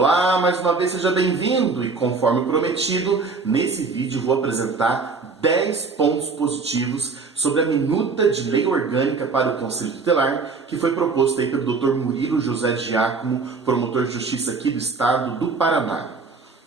Olá, mais uma vez seja bem-vindo e conforme prometido, nesse vídeo vou apresentar 10 pontos positivos sobre a minuta de lei orgânica para o Conselho Tutelar que foi proposto aí pelo Dr. Murilo José Giacomo, promotor de justiça aqui do estado do Paraná.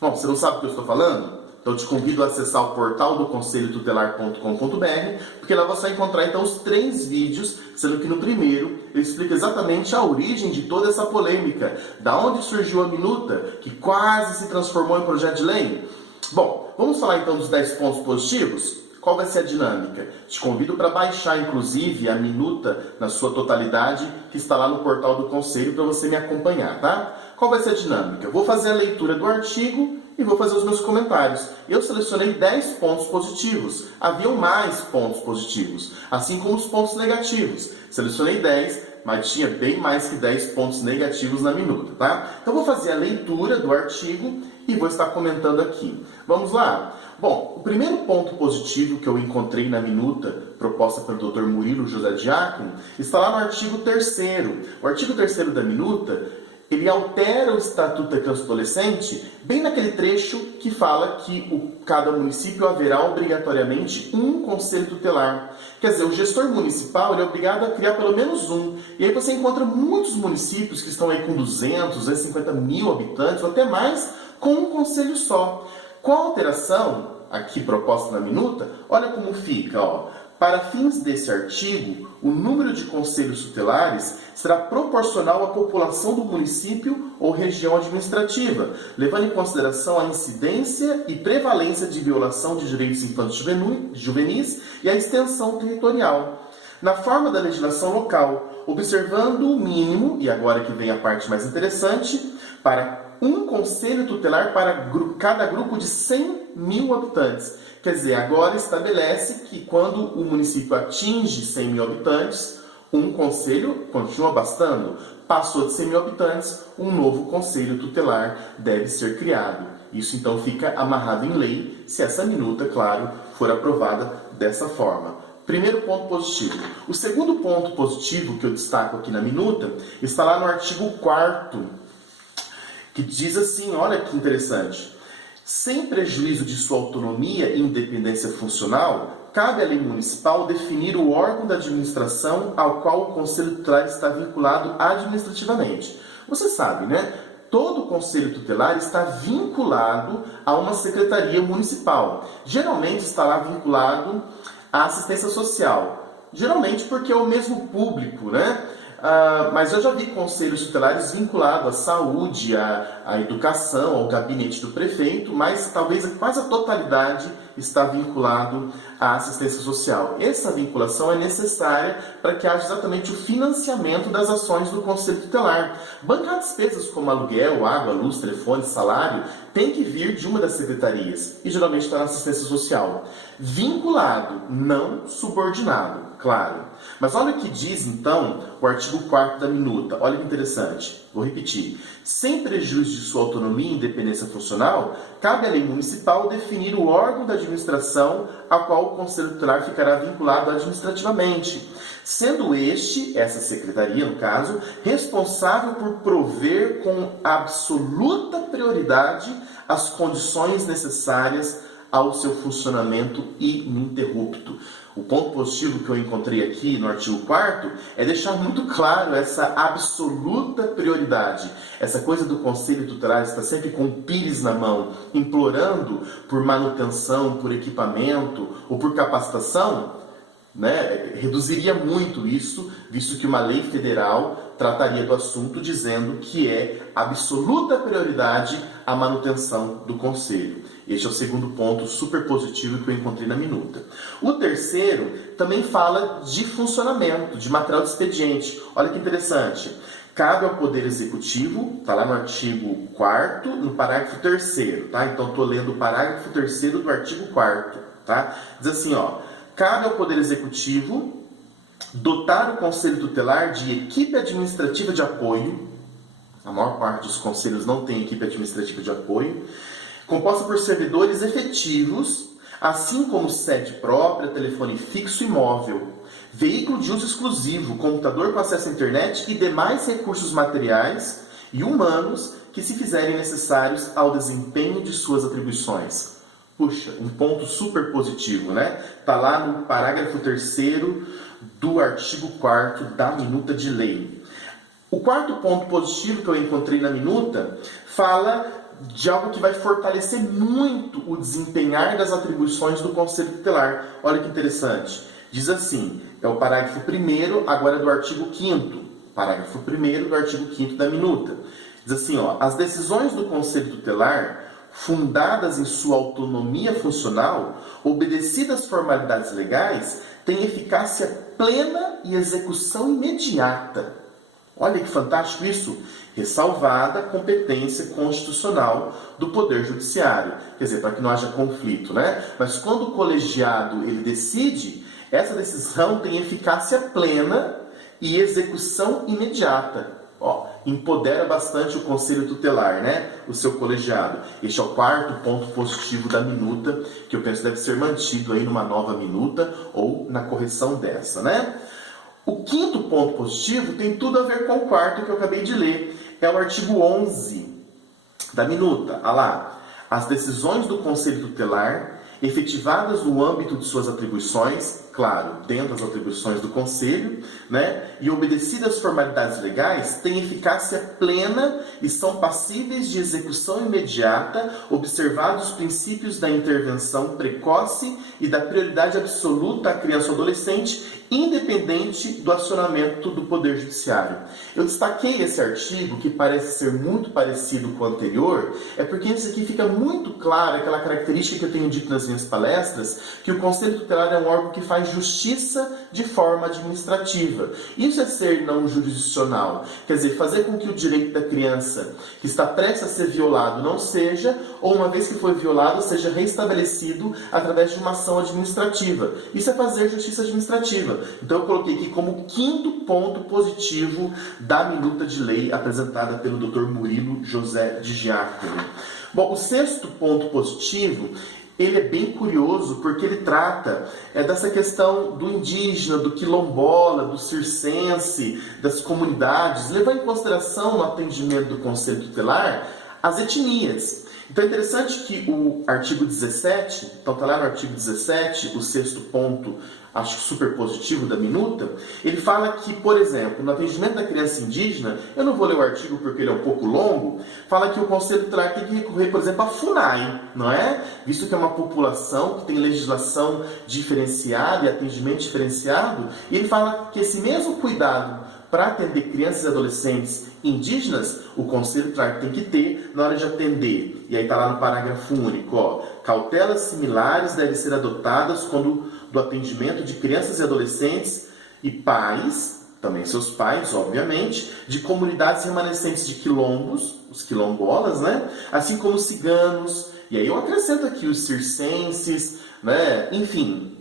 Bom, você não sabe o que eu estou falando? Então eu te convido a acessar o portal do conselhotutelar.com.br, porque lá você vai encontrar então os 3 vídeos, sendo que no primeiro eu explico exatamente a origem de toda essa polêmica, da onde surgiu a minuta, que quase se transformou em projeto de lei. Bom, vamos falar então dos 10 pontos positivos? Qual vai ser a dinâmica? Te convido para baixar, inclusive, a minuta na sua totalidade, que está lá no portal do Conselho, para você me acompanhar, tá? Qual vai ser a dinâmica? Eu vou fazer a leitura do artigo e vou fazer os meus comentários. Eu selecionei 10 pontos positivos. Haviam mais pontos positivos, assim como os pontos negativos. Selecionei 10, mas tinha bem mais que 10 pontos negativos na minuta, tá? Então vou fazer a leitura do artigo e vou estar comentando aqui. Vamos lá? Bom, o primeiro ponto positivo que eu encontrei na minuta proposta pelo Dr. Murilo José Giacomo está lá no artigo 3º. O artigo 3º da minuta, ele altera o Estatuto da Criança e do Adolescente bem naquele trecho que fala que cada município haverá obrigatoriamente um conselho tutelar. Quer dizer, o gestor municipal ele é obrigado a criar pelo menos um. E aí você encontra muitos municípios que estão aí com 200, 250 mil habitantes ou até mais, com um conselho só. Com a alteração aqui proposta na minuta, olha como fica, ó. Para fins desse artigo, o número de conselhos tutelares será proporcional à população do município ou região administrativa, levando em consideração a incidência e prevalência de violação de direitos infantis e juvenis e a extensão territorial. Na forma da legislação local, observando o mínimo, e agora que vem a parte mais interessante, para um conselho tutelar para cada grupo de 100 mil habitantes. Quer dizer, agora estabelece que quando o município atinge 100 mil habitantes, um conselho continua bastando. Passou de 100 mil habitantes, um novo conselho tutelar deve ser criado. Isso então fica amarrado em lei, se essa minuta, claro, for aprovada dessa forma. Primeiro ponto positivo. O segundo ponto positivo que eu destaco aqui na minuta está lá no artigo 4º, que diz assim, olha que interessante: sem prejuízo de sua autonomia e independência funcional, cabe à lei municipal definir o órgão da administração ao qual o Conselho Tutelar está vinculado administrativamente. Você sabe, né? Todo Conselho Tutelar está vinculado a uma secretaria municipal. Geralmente está lá vinculado à assistência social. Geralmente porque é o mesmo público, né? Mas eu já vi conselhos tutelares vinculados à saúde, à educação, ao gabinete do prefeito, mas talvez quase a totalidade está vinculado à assistência social. Essa vinculação é necessária para que haja exatamente o financiamento das ações do conselho tutelar. Bancar despesas como aluguel, água, luz, telefone, salário, tem que vir de uma das secretarias e geralmente está na assistência social. Vinculado, não subordinado, claro. Mas olha o que diz então o artigo 4º da minuta. Olha que interessante. Vou repetir. Sem prejuízo de sua autonomia e independência funcional, cabe à lei municipal definir o órgão da administração ao qual o Conselho Tutelar ficará vinculado administrativamente, sendo essa secretaria, no caso, responsável por prover com absoluta prioridade as condições necessárias ao seu funcionamento ininterrupto. O ponto positivo que eu encontrei aqui no artigo 4º é deixar muito claro essa absoluta prioridade. Essa coisa do Conselho Tutelar estar sempre com o pires na mão, implorando por manutenção, por equipamento ou por capacitação, né? Reduziria muito isso, visto que uma lei federal trataria do assunto dizendo que é absoluta prioridade a manutenção do Conselho. Este é o segundo ponto super positivo que eu encontrei na minuta. O terceiro também fala de funcionamento, de material de expediente. Olha que interessante. Cabe ao Poder Executivo, está lá no artigo 4º, no parágrafo 3º, tá? Então estou lendo o parágrafo 3º do artigo 4º, tá? Diz assim, ó: cabe ao Poder Executivo dotar o Conselho Tutelar de equipe administrativa de apoio. A maior parte dos conselhos não tem equipe administrativa de apoio, composta por servidores efetivos, assim como sede própria, telefone fixo e móvel, veículo de uso exclusivo, computador com acesso à internet e demais recursos materiais e humanos que se fizerem necessários ao desempenho de suas atribuições. Puxa, um ponto super positivo, né? Está lá no parágrafo 3º do artigo 4º da minuta de lei. O quarto ponto positivo que eu encontrei na minuta fala de algo que vai fortalecer muito o desempenhar das atribuições do Conselho Tutelar. Olha que interessante. Diz assim, é o parágrafo 1º, agora do artigo 5º. Parágrafo 1º do artigo 5º da minuta. Diz assim, ó, as decisões do Conselho Tutelar, fundadas em sua autonomia funcional, obedecidas às formalidades legais, têm eficácia plena e execução imediata. Olha que fantástico isso! Ressalvada a competência constitucional do Poder Judiciário. Quer dizer, para que não haja conflito, né? Mas quando o colegiado ele decide, essa decisão tem eficácia plena e execução imediata. Ó, empodera bastante o Conselho Tutelar, né? O seu colegiado. Este é o quarto ponto positivo da minuta, que eu penso deve ser mantido aí numa nova minuta ou na correção dessa, né? O quinto ponto positivo tem tudo a ver com o quarto que eu acabei de ler. É o artigo 11 da minuta. Olha lá. As decisões do Conselho Tutelar, efetivadas no âmbito de suas atribuições, claro, dentro das atribuições do Conselho, né, e obedecidas às formalidades legais, têm eficácia plena e são passíveis de execução imediata, observados os princípios da intervenção precoce e da prioridade absoluta à criança ou adolescente, independente do acionamento do Poder Judiciário. Eu destaquei esse artigo, que parece ser muito parecido com o anterior, é porque isso aqui fica muito claro, aquela característica que eu tenho dito nas minhas palestras, que o Conselho Tutelar é um órgão que faz justiça de forma administrativa. Isso é ser não jurisdicional, quer dizer, fazer com que o direito da criança que está prestes a ser violado não seja, ou uma vez que foi violado, seja restabelecido através de uma ação administrativa. Isso é fazer justiça administrativa. Então eu coloquei aqui como quinto ponto positivo da minuta de lei apresentada pelo Dr. Murilo José de Giacomo. Bom, o sexto ponto positivo, ele é bem curioso porque ele trata dessa questão do indígena, do quilombola, do circense, das comunidades, levando em consideração no atendimento do Conselho Tutelar as etnias. Então é interessante que o artigo 17, então está lá no artigo 17, o sexto ponto, acho que super positivo da minuta, ele fala que, por exemplo, no atendimento da criança indígena, eu não vou ler o artigo porque ele é um pouco longo, fala que o Conselho Tutelar tem que recorrer, por exemplo, à FUNAI, não é? Visto que é uma população que tem legislação diferenciada e atendimento diferenciado, e ele fala que esse mesmo cuidado para atender crianças e adolescentes indígenas, o Conselho Tutelar tem que ter na hora de atender. E aí está lá no parágrafo único, ó, cautelas similares devem ser adotadas quando do atendimento de crianças e adolescentes e pais, também seus pais, obviamente, de comunidades remanescentes de quilombos, os quilombolas, né? Assim como os ciganos, e aí eu acrescento aqui os circenses, né? Enfim,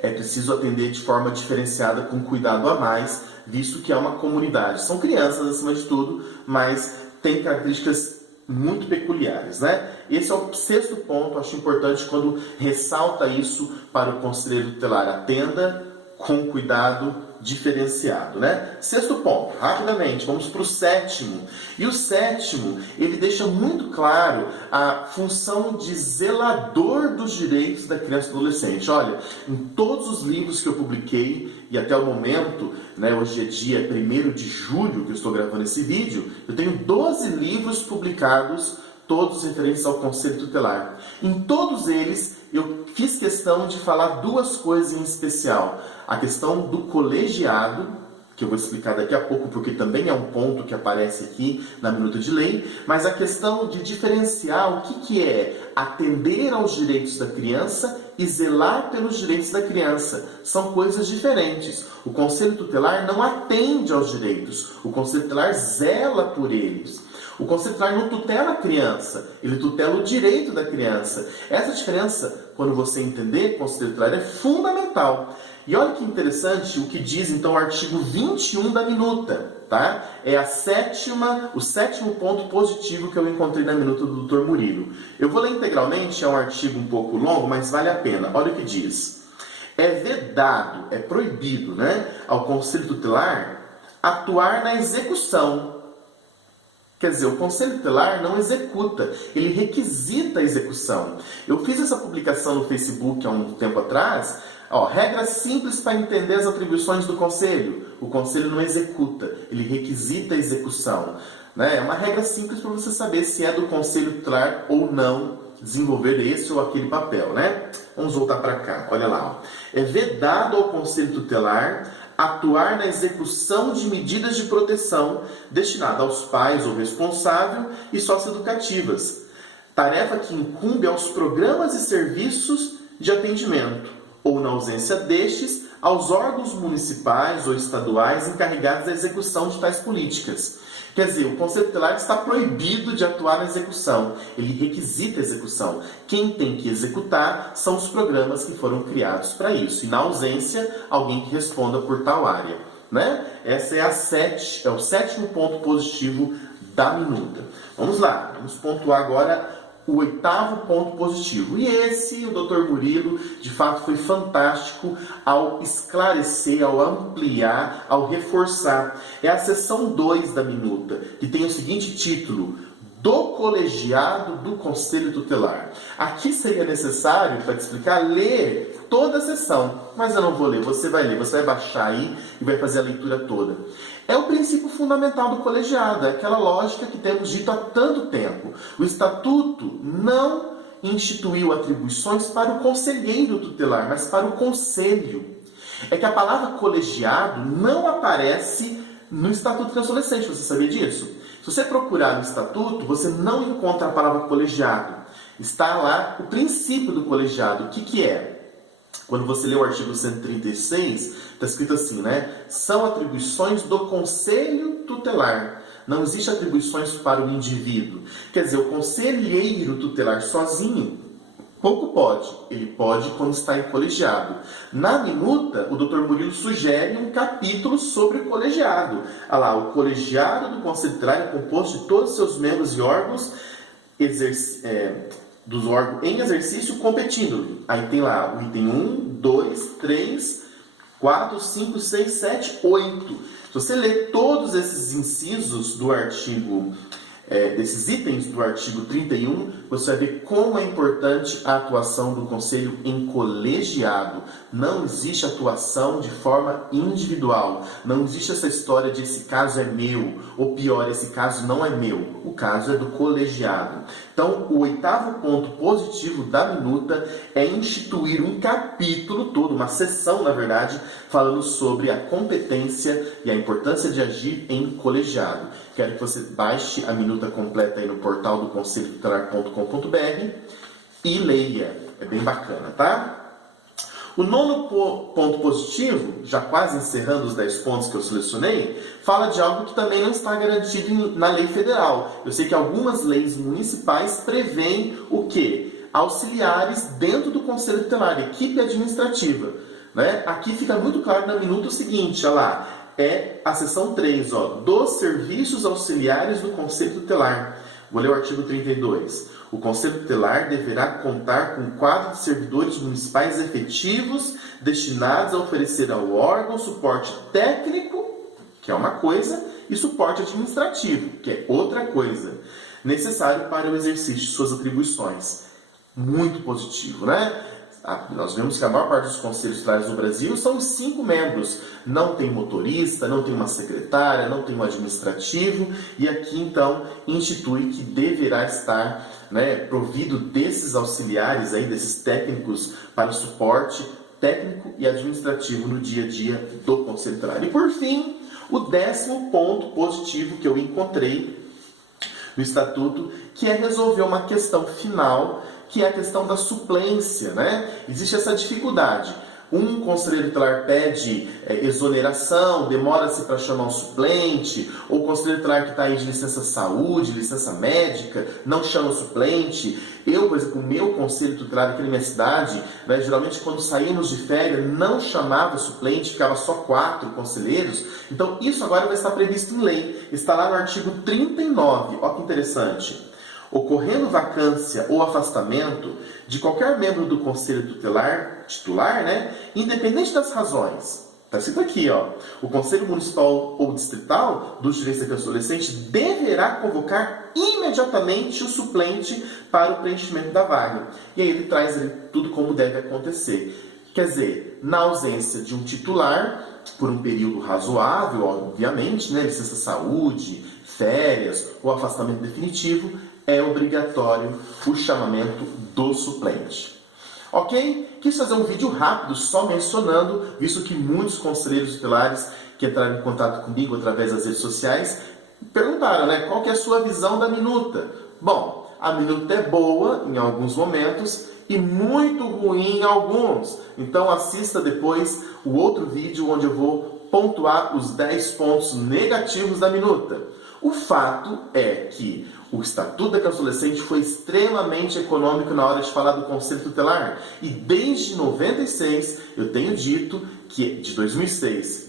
é preciso atender de forma diferenciada, com cuidado a mais, visto que é uma comunidade. São crianças acima de tudo, mas tem características muito peculiares, né? Esse é o sexto ponto, acho importante quando ressalta isso para o Conselho Tutelar. Atenda com cuidado diferenciado, né? Sexto ponto, rapidamente, vamos para o sétimo. E o sétimo, ele deixa muito claro a função de zelador dos direitos da criança e do adolescente. Olha, em todos os livros que eu publiquei, e até o momento, né, hoje é dia 1º de julho que eu estou gravando esse vídeo, eu tenho 12 livros publicados, todos referentes ao Conselho Tutelar. Em todos eles, eu fiz questão de falar duas coisas em especial. A questão do colegiado, que eu vou explicar daqui a pouco, porque também é um ponto que aparece aqui na minuta de lei, mas a questão de diferenciar o que é atender aos direitos da criança e zelar pelos direitos da criança. São coisas diferentes. O Conselho Tutelar não atende aos direitos, o Conselho Tutelar zela por eles. O Conselho Tutelar não tutela a criança, ele tutela o direito da criança. Essa diferença, quando você entender, o Conselho Tutelar é fundamental. E olha que interessante o que diz então o artigo 21 da minuta, tá? É o sétimo ponto positivo que eu encontrei na minuta do Dr. Murilo. Eu vou ler integralmente, é um artigo um pouco longo, mas vale a pena. Olha o que diz. É vedado, é proibido, né, ao Conselho Tutelar atuar na execução. Quer dizer, o Conselho Tutelar não executa, ele requisita a execução. Eu fiz essa publicação no Facebook há um tempo atrás, regras simples para entender as atribuições do Conselho. O Conselho não executa, ele requisita a execução. Né? É uma regra simples para você saber se é do Conselho Tutelar ou não desenvolver esse ou aquele papel. Né? Vamos voltar para cá, olha lá. É vedado ao Conselho Tutelar atuar na execução de medidas de proteção destinada aos pais ou responsável e socioeducativas, tarefa que incumbe aos programas e serviços de atendimento, ou na ausência destes, aos órgãos municipais ou estaduais encarregados da execução de tais políticas. Quer dizer, o Conselho Tutelar está proibido de atuar na execução, ele requisita a execução. Quem tem que executar são os programas que foram criados para isso, e na ausência, alguém que responda por tal área. Né? Esse é o sétimo ponto positivo da minuta. Vamos lá, vamos pontuar agora o oitavo ponto positivo. E esse, o Dr. Murilo, de fato foi fantástico ao esclarecer, ao ampliar, ao reforçar. É a seção 2 da minuta, que tem o seguinte título: do colegiado do Conselho Tutelar. Aqui seria necessário, para te explicar, ler toda a sessão. Mas eu não vou ler, você vai ler, você vai baixar aí e vai fazer a leitura toda. É o princípio fundamental do colegiado, é aquela lógica que temos dito há tanto tempo. O Estatuto não instituiu atribuições para o conselheiro tutelar, mas para o conselho. É que a palavra colegiado não aparece no Estatuto de Adolescente, você sabia disso? Se você procurar no Estatuto, você não encontra a palavra colegiado. Está lá o princípio do colegiado. O que é? Quando você lê o artigo 136, está escrito assim, né? São atribuições do Conselho Tutelar. Não existe atribuições para o indivíduo. Quer dizer, o conselheiro tutelar sozinho pouco pode. Ele pode quando está em colegiado. Na minuta, o Dr. Murilo sugere um capítulo sobre o colegiado. Olha lá, o colegiado do Conselho Tutelar é composto de todos os seus membros e órgãos dos órgãos em exercício competindo. Aí tem lá o item 1, 2, 3, 4, 5, 6, 7, 8. Se você ler todos esses incisos do artigo, desses itens do artigo 31, você vai ver como é importante a atuação do Conselho em colegiado. Não existe atuação de forma individual. Não existe essa história de esse caso é meu, ou pior, esse caso não é meu. O caso é do colegiado. Então, o oitavo ponto positivo da minuta é instituir um capítulo todo, uma sessão, na verdade, falando sobre a competência e a importância de agir em colegiado. Quero que você baixe a minuta completa aí no portal do conselhotutelar.com.br e leia. É bem bacana, tá? O nono ponto positivo, já quase encerrando os 10 pontos que eu selecionei, fala de algo que também não está garantido na lei federal. Eu sei que algumas leis municipais prevêem o quê? Auxiliares dentro do Conselho Tutelar, equipe administrativa. Né? Aqui fica muito claro na minuta o seguinte, olha lá, é a seção 3, dos serviços auxiliares do Conselho Tutelar. Vou ler o artigo 32. O Conselho Tutelar deverá contar com um quadro de servidores municipais efetivos destinados a oferecer ao órgão suporte técnico, que é uma coisa, e suporte administrativo, que é outra coisa, necessário para o exercício de suas atribuições. Muito positivo, né? Nós vemos que a maior parte dos conselhos tutelares do Brasil são os 5 membros. Não tem motorista, não tem uma secretária, não tem um administrativo. E aqui, então, institui que deverá estar provido desses auxiliares, aí, desses técnicos para o suporte técnico e administrativo no dia a dia do Conselho Tutelar. E, por fim, o 10º ponto positivo que eu encontrei no Estatuto, que é resolver uma questão final, que é a questão da suplência, né? Existe essa dificuldade. Um conselheiro tutelar pede exoneração, demora-se para chamar um suplente, ou o conselheiro tutelar que está aí de licença saúde, licença médica, não chama o suplente. Eu, por exemplo, o meu conselho tutelar aqui na minha cidade, geralmente quando saímos de férias, não chamava suplente, ficava só 4 conselheiros. Então, isso agora vai estar previsto em lei. Está lá no artigo 39. Olha que interessante. Ocorrendo vacância ou afastamento de qualquer membro do Conselho Tutelar, titular, independente das razões, Está escrito aqui, ó. O Conselho Municipal ou Distrital dos Direitos da Criança e Adolescente deverá convocar imediatamente o suplente para o preenchimento da vaga. E aí ele traz ali tudo como deve acontecer. Quer dizer, na ausência de um titular, por um período razoável, obviamente, né, licença saúde, férias ou afastamento definitivo, é obrigatório o chamamento do suplente. Ok? Quis fazer um vídeo rápido só mencionando, visto que muitos conselheiros tutelares que entraram em contato comigo através das redes sociais perguntaram, né, qual que é a sua visão da minuta? Bom, a minuta é boa em alguns momentos e muito ruim em alguns. Então assista depois o outro vídeo onde eu vou pontuar os 10 pontos negativos da minuta. O fato é que o Estatuto da Criança e Adolescente foi extremamente econômico na hora de falar do Conselho Tutelar. E desde 96 eu tenho dito que, de 2006,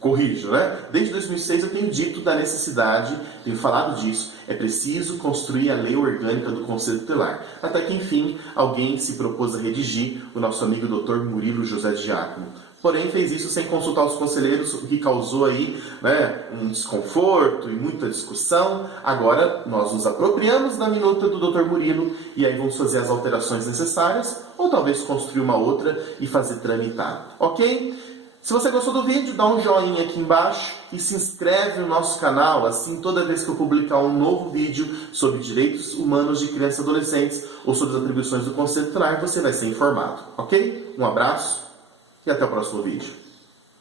corrijo, né? Desde 2006 eu tenho dito da necessidade, tenho falado disso, é preciso construir a lei orgânica do Conselho Tutelar. Até que, enfim, alguém se propôs a redigir, o nosso amigo Dr. Murilo José de Giacomo. Porém, fez isso sem consultar os conselheiros, o que causou aí, né, um desconforto e muita discussão. Agora, nós nos apropriamos da minuta do Dr. Murilo e aí vamos fazer as alterações necessárias, ou talvez construir uma outra e fazer tramitar. Ok? Se você gostou do vídeo, dá um joinha aqui embaixo e se inscreve no nosso canal. Assim, toda vez que eu publicar um novo vídeo sobre direitos humanos de crianças e adolescentes ou sobre as atribuições do Conselho Tutelar, você vai ser informado. Ok? Um abraço e até o próximo vídeo.